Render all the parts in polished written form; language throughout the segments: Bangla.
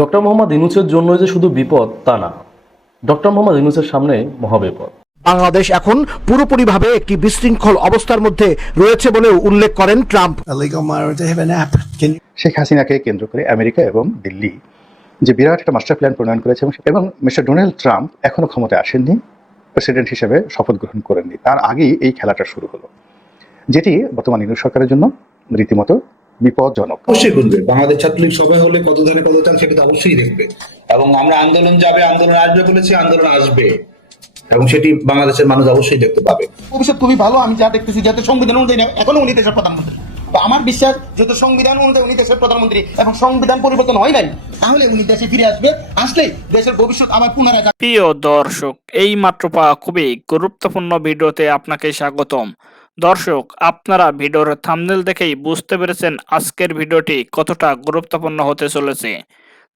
ডক্টর মোহাম্মদ ইউনূসের জন্য যে শুধু বিপদ তা না, ডক্টর মোহাম্মদ ইউনূসের সামনে মহাবিপদ। বাংলাদেশ এখন পুরোপুরিভাবে একটি বিশৃঙ্খল অবস্থার মধ্যে রয়েছে বলেও উল্লেখ করেন ট্রাম্প। শেখ হাসিনাকে কেন্দ্র করে আমেরিকা এবং দিল্লি যে বিরাট একটা মাস্টার প্ল্যান প্রণয়ন করেছে এবং মিস্টার ডোনাল্ড ট্রাম্প এখনো ক্ষমতায় আসেননি, প্রেসিডেন্ট হিসেবে শপথ গ্রহণ করেননি, তার আগেই এই খেলাটা শুরু হলো, যেটি বর্তমান ইউনূস সরকারের জন্য রীতিমতো বিপজ্জনক। অবশ্যই বুঝবে, বাংলাদেশ ছাত্রলীগ সবাই হলে কত ধরে কত চান সেটা তো অবশ্যই দেখবে, এবং আমরা আন্দোলন যাবে, আন্দোলন আসবে বলেছি, আন্দোলন আসবে এবং সেটি বাংলাদেশের মানুষ অবশ্যই দেখতে পাবে। ভবিষ্যৎ খুবই ভালো, আমি যা দেখতেছি, যাতে সংবিধান অনুযায়ী এখনো উনি দেশের প্রধানমন্ত্রী। আমার বিশ্বাস যত সংবিধান অনুযায়ী উনি দেশের প্রধানমন্ত্রী এবং সংবিধান পরিবর্তন হয় নাই, তাহলে উনি দেশে ফিরে আসবে, আসলেই দেশের ভবিষ্যৎ আবার পুনরায়। প্রিয় দর্শক, এই মাত্র পাওয়া খুবই গুরুত্বপূর্ণ ভিডিওতে আপনাকে স্বাগতম। দর্শক, আপনারা ভিডিওর থাম্বনেল দেখেই বুঝতে পেরেছেন আজকের ভিডিওটি কতটা গুরুত্বপূর্ণ হতে চলেছে।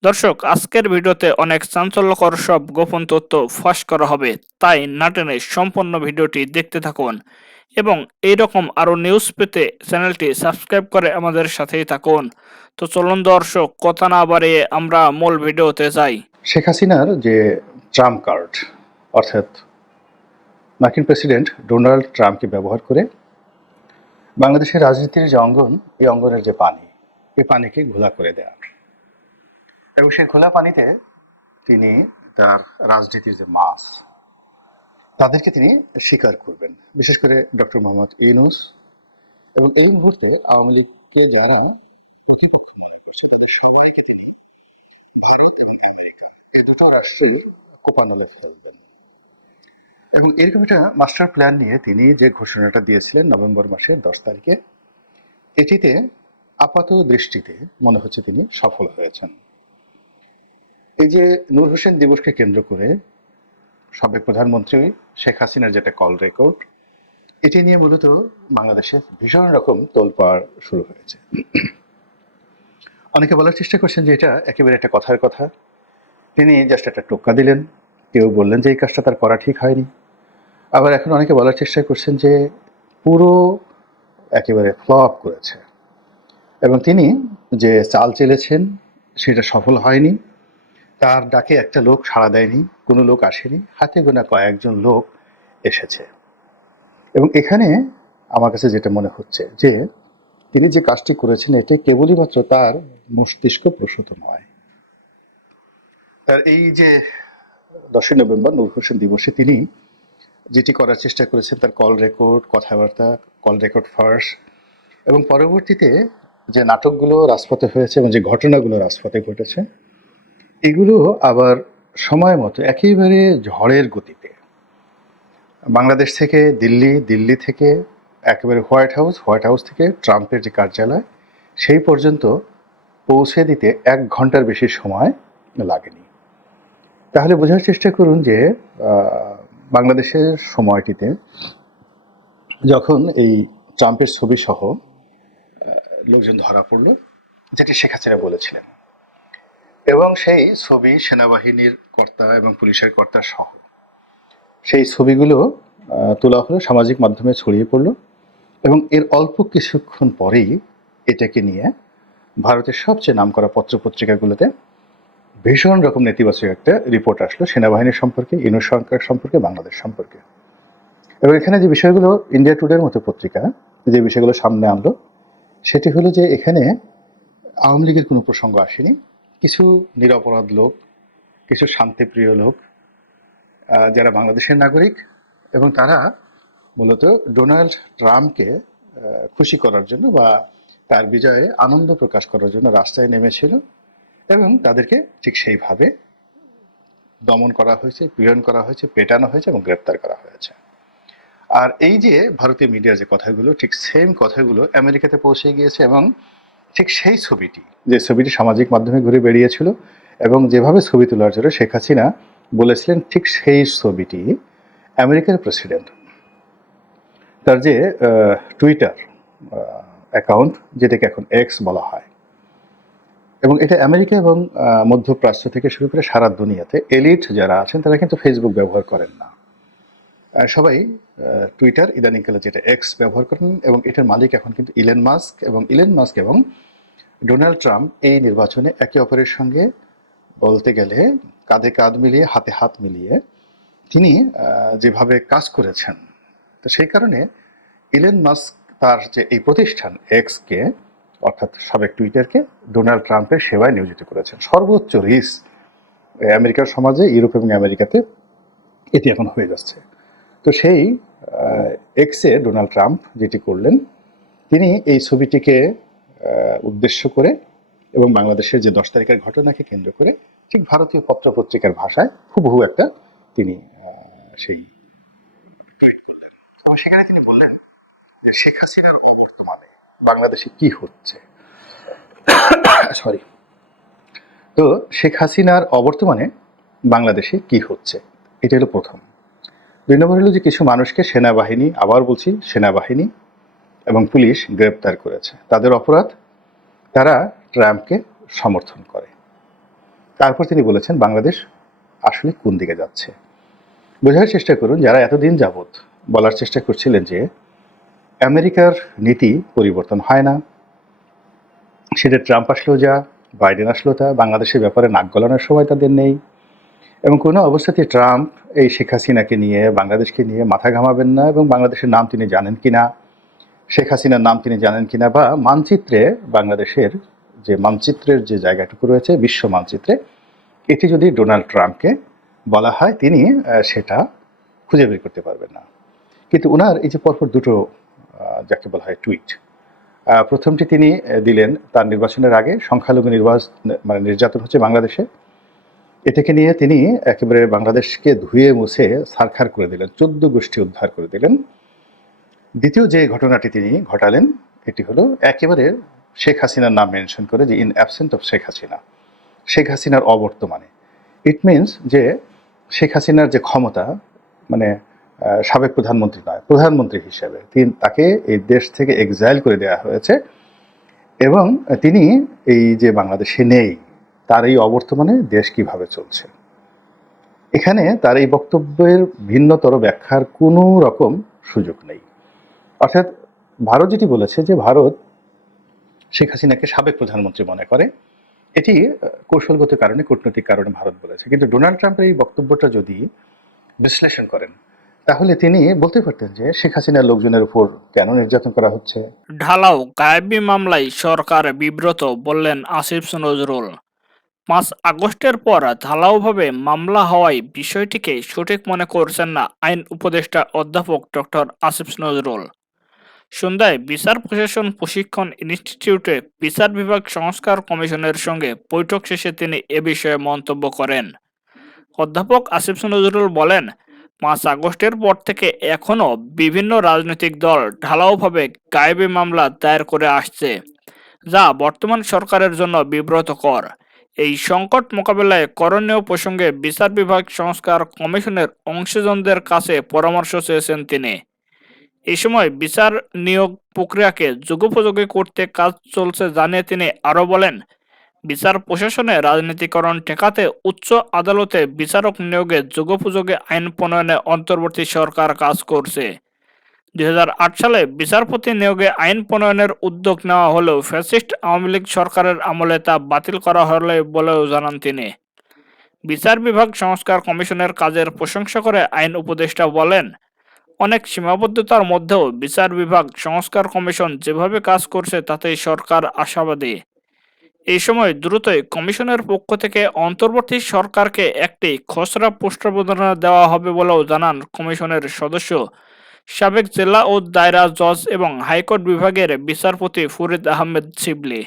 দর্শক, আজকের ভিডিওতে অনেক চাঞ্চল্যকর সব গোপন তথ্য ফাঁস করা হবে, তাই না টেনে সম্পূর্ণ ভিডিওটি দেখতে থাকুন এবং এইরকম আরো নিউজ পেতে চ্যানেলটি সাবস্ক্রাইব করে আমাদের সাথেই থাকুন। তো চলুন দর্শক, কথা না বাড়িয়ে আমরা মূল ভিডিওতে যাই। শেখ হাসিনার যে ট্রাম্প কার্ড, অর্থাৎ মার্কিন প্রেসিডেন্ট ডোনাল্ড ট্রাম্পকে ব্যবহার করে বাংলাদেশের রাজনীতির যে অঙ্গন, এই অঙ্গনের যে পানি, এই পানিকে ঘোলা করে দেয়া, এবং সেই ঘোলা পানিতে তিনি তার রাজনীতির যে মাছ, তাদেরকে তিনি স্বীকার করবেন, বিশেষ করে ডক্টর মোহাম্মদ ইউনূস এবং এই মুহূর্তে আওয়ামী লীগকে যারা প্রতিপক্ষ মনে করছে, তাদের সবাইকে তিনি ভারত এবং আমেরিকা, এই দুটো রাষ্ট্রের কোপানলে ফেলবেন। এবং এরকম একটা মাস্টার প্ল্যান নিয়ে তিনি যে ঘোষণাটা দিয়েছিলেন নভেম্বর মাসের 10 তারিখে, এটিতে আপাত দৃষ্টিতে মনে হচ্ছে তিনি সফল হয়েছেন। এই যে নূর হোসেন দিবসকে কেন্দ্র করে সাবেক প্রধানমন্ত্রী শেখ হাসিনার যেটা কল রেকর্ড, এটি নিয়ে মূলত বাংলাদেশে ভীষণ রকম তোলপাড় শুরু হয়েছে। অনেকে বলার চেষ্টা করছেন যে এটা একেবারে একটা কথার কথা, তিনি জাস্ট একটা টোক্কা দিলেন, কেউ বললেন যে এই কাজটা তার করা ঠিক হয়নি। আবার এখন অনেকে বলার চেষ্টা করছেন যে পুরো একেবারে ফ্লপ করেছে এবং তিনি যে চাল চেলেছেন সেটা সফল হয়নি, তার ডাকে একটা লোক সাড়া দেয়নি, কোনো লোক আসেনি, হাতে গোনা কয়েকজন লোক এসেছে। এবং এখানে আমার কাছে যেটা মনে হচ্ছে যে তিনি যে কাজটি করেছেন এটি কেবলই মাত্র তার মস্তিষ্ক প্রসূত নয়। তার এই যে 10ই নভেম্বর নূর হোসেন দিবসে তিনি যেটি করার চেষ্টা করেছেন, তার কল রেকর্ড, কথাবার্তা, কল রেকর্ড ফাঁস, এবং পরবর্তীতে যে নাটকগুলো রাজপথে হয়েছে এবং যে ঘটনাগুলো রাজপথে ঘটেছে, এগুলো আবার সময় মতো একেবারে ঝড়ের গতিতে বাংলাদেশ থেকে দিল্লি, দিল্লি থেকে একেবারে হোয়াইট হাউস থেকে ট্রাম্পের যে কার্যালয়, সেই পর্যন্ত পৌঁছে দিতে 1 ঘন্টার বেশি সময় লাগেনি। তাহলে বোঝার চেষ্টা করুন যে বাংলাদেশের সময়টিতে যখন এই ট্রাম্পের ছবি সহ লোকজন ধরা পড়ল, যেটি শেখ হাসিনা বলেছিলেন, এবং সেই ছবি সেনাবাহিনীর কর্তা এবং পুলিশের কর্তা সহ সেই ছবিগুলো তোলা হলো, সামাজিক মাধ্যমে ছড়িয়ে পড়লো, এবং এর অল্প কিছুক্ষণ পরেই এটাকে নিয়ে ভারতের সবচেয়ে নামকরা পত্রপত্রিকাগুলোতে ভীষণ রকম নেতিবাচক একটা রিপোর্ট আসলো সেনাবাহিনীর সম্পর্কে, ইউনূস সরকার সম্পর্কে, বাংলাদেশ সম্পর্কে। এবং এখানে যে বিষয়গুলো ইন্ডিয়া টুডের মতো পত্রিকা যে বিষয়গুলো সামনে আনলো, সেটি হলো যে এখানে আওয়ামী লীগের কোনো প্রসঙ্গ আসেনি। কিছু নিরপরাধ লোক, কিছু শান্তিপ্রিয় লোক যারা বাংলাদেশের নাগরিক, এবং তারা মূলত ডোনাল্ড ট্রাম্পকে খুশি করার জন্য বা তার বিজয়ে আনন্দ প্রকাশ করার জন্য রাস্তায় নেমেছিল, এবং তাদেরকে ঠিক সেইভাবে দমন করা হয়েছে, পীড়ন করা হয়েছে, পেটানো হয়েছে এবং গ্রেপ্তার করা হয়েছে। আর এই যে ভারতীয় মিডিয়ার যে কথাগুলো, ঠিক সেম কথাগুলো আমেরিকাতে পৌঁছে গিয়েছে, এবং ঠিক সেই ছবিটি, যে ছবিটি সামাজিক মাধ্যমে ঘুরে বেরিয়েছিল এবং যেভাবে ছবি তোলার জন্য শেখ হাসিনা বলেছিলেন, ঠিক সেই ছবিটি আমেরিকার প্রেসিডেন্ট তার যে টুইটার অ্যাকাউন্ট, যেটাকে এখন এক্স বলা হয়, এবং এটা আমেরিকা এবং মধ্যপ্রাচ্য থেকে শুরু করে সারা দুনিয়াতে এলিট যারা আছেন তারা কিন্তু ফেসবুক ব্যবহার করেন না, সবাই টুইটার, ইদানিংকালে যেটা এক্স ব্যবহার করেন, এবং এটার মালিক এখন কিন্তু ইলন মাস্ক এবং ডোনাল্ড ট্রাম্প এই নির্বাচনে একে অপরের সঙ্গে বলতে গেলে কাঁধে কাঁধ মিলিয়ে হাতে হাত মিলিয়ে তিনি যেভাবে কাজ করেছেন, তো সেই কারণে ইলন মাস্ক তার যে এই প্রতিষ্ঠান এক্সকে, অর্থাৎ সাবেক টুইটারকে ডোনাল্ড ট্রাম্পের সেবায় নিয়োজিত করেছেন। সর্বোচ্চ রিস্ক আমেরিকার সমাজে, ইউরোপ এবং আমেরিকাতে এটি এখন হয়ে যাচ্ছে। তো সেই এক্সে ডোনাল্ড ট্রাম্প যেটি করলেন, তিনি এই ছবিটিকে উদ্দেশ্য করে এবং বাংলাদেশের যে 10 তারিখের ঘটনাকে কেন্দ্র করে ঠিক ভারতীয় পত্রপত্রিকার ভাষায় হুবহু একটা তিনি সেই টুইট করলেন। এবং সেখানে তিনি বললেন যে শেখ হাসিনার অবর্তমানে বাংলাদেশে কি হচ্ছে, সরি, তো শেখ হাসিনার অবর্তমানে বাংলাদেশে কি হচ্ছে, এটা হলো প্রথম। 2 নম্বর হলো যে কিছু মানুষকে সেনাবাহিনী, আবার বলছি সেনাবাহিনী এবং পুলিশ গ্রেপ্তার করেছে। তাদের অপরাধ, তারা ট্রাম্পকে সমর্থন করে। তারপর তিনি বলেছেন বাংলাদেশ আসলে কোন দিকে যাচ্ছে। বোঝার চেষ্টা করুন, যারা এতদিন যাবৎ বলার চেষ্টা করছিলেন যে আমেরিকার নীতি পরিবর্তন হয় না, সেটা ট্রাম্প আসলেও যা, বাইডেন আসলেও তা, বাংলাদেশের ব্যাপারে নাক গলানোর সময় তাদের নেই, এবং কোনো অবস্থাতে ট্রাম্প এই শেখ হাসিনাকে নিয়ে, বাংলাদেশকে নিয়ে মাথা ঘামাবেন না, এবং বাংলাদেশের নাম তিনি জানেন কিনা, শেখ হাসিনার নাম তিনি জানেন কিনা, বা মানচিত্রে বাংলাদেশের যে মানচিত্রের যে জায়গাটুকু রয়েছে বিশ্ব মানচিত্রে, এটি যদি ডোনাল্ড ট্রাম্পকে বলা হয়, তিনি সেটা খুঁজে বের করতে পারবেন না। কিন্তু ওনার এই যে পরপর দুটো যাকে বলা হয় টুইট, প্রথমটি তিনি দিলেন তার নির্বাচনের আগে, সংখ্যালঘু নির্যাতন হচ্ছে বাংলাদেশে, এটাকে নিয়ে তিনি একেবারে বাংলাদেশকে ধুয়ে মুছে ছারখার করে দিলেন, 14 গোষ্ঠী উদ্ধার করে দিলেন। দ্বিতীয় যে ঘটনাটি তিনি ঘটালেন, এটি হলো একেবারে শেখ হাসিনার নাম মেনশন করে, যে in absent of Sheikh Hasina, Sheikh হাসিনার অবর্তমানে। ইট মিনস যে শেখ হাসিনার যে ক্ষমতা, মানে সাবেক প্রধানমন্ত্রী নয়, প্রধানমন্ত্রী হিসেবে তাকে এই দেশ থেকে এক্সাইল করে দেওয়া হয়েছে, এবং তিনি এই যে বাংলাদেশে নেই, তার এই অবর্তমানে দেশ কিভাবে চলছে, এখানে তার এই বক্তব্যের ভিন্নতর ব্যাখ্যার কোনো রকম সুযোগ নেই। অর্থাৎ ভারত যেটি বলেছে যে ভারত শেখ হাসিনাকে সাবেক প্রধানমন্ত্রী মনে করে, এটি কৌশলগত কারণে, কূটনৈতিক কারণে ভারত বলেছে। কিন্তু ডোনাল্ড ট্রাম্পের এই বক্তব্যটা যদি বিশ্লেষণ করেন, তাহলে তিনি বলতে পারতেন যে শেখ হাসিনার লোকজনের উপর কেন নির্যাতন করা হচ্ছে। ঢালাও গায়েবী মামলায় সরকার বিব্রত, বললেন আসিফ নজরুল। 5 আগস্টের পর ঢালাওভাবে মামলা হওয়ায় বিষয়টিকে সঠিক মনে করছেন না আইন উপদেষ্টা অধ্যাপক ডক্টর আসিফ নজরুল। সন্ধ্যায় বিচার প্রশাসন প্রশিক্ষণ ইনস্টিটিউটে বিচার বিভাগ সংস্কার কমিশনের সঙ্গে বৈঠক শেষে তিনি এ বিষয়ে মন্তব্য করেন। অধ্যাপক আসিফ নজরুল বলেন, 5 আগস্টের পর থেকে এখনও বিভিন্ন রাজনৈতিক দল ঢালাওভাবে গায়েবী মামলা দায়ের করে আসছে, যা বর্তমান সরকারের জন্য বিব্রতকর। এই সংকট মোকাবেলায় করণীয় প্রসঙ্গে বিচার বিভাগ সংস্কার কমিশনের অংশীজনদের কাছে পরামর্শ চেয়েছেন তিনি। এই সময় বিচার নিয়োগ প্রক্রিয়াকে যুগোপযোগী করতে কাজ চলছে জানিয়ে তিনি আরও বলেন, বিচার প্রশাসনে রাজনীতিকরণ ঠেকাতে উচ্চ আদালতে বিচারক নিয়োগে যুগোপযোগী আইন প্রণয়নে অন্তর্বর্তী সরকার কাজ করছে। 2008 সালে বিচারপতি নিয়োগে আইন প্রণয়নের উদ্যোগ নেওয়া হলেও ফ্যাসিস্ট আওয়ামী লীগ সরকারের আমলে তা বাতিল করা হলে বলেও জানান তিনি। বিচার বিভাগ সংস্কার কমিশনের কাজের প্রশংসা করে আইন উপদেষ্টা বলেন, অনেক সীমাবদ্ধতার মধ্যেও বিচার বিভাগ সংস্কার কমিশন যেভাবে কাজ করছে তাতেই সরকার আশাবাদী। এই সময় দ্রুতই কমিশনের পক্ষ থেকে অন্তর্বর্তী সরকারকে একটি খসড়া প্রস্তাবনা দেওয়া হবে বলেও জানান কমিশনের সদস্য, সাবেক জেলা ও দায়রা জজ এবং হাইকোর্ট বিভাগের বিচারপতি ফরিদ আহমেদ শিবলি।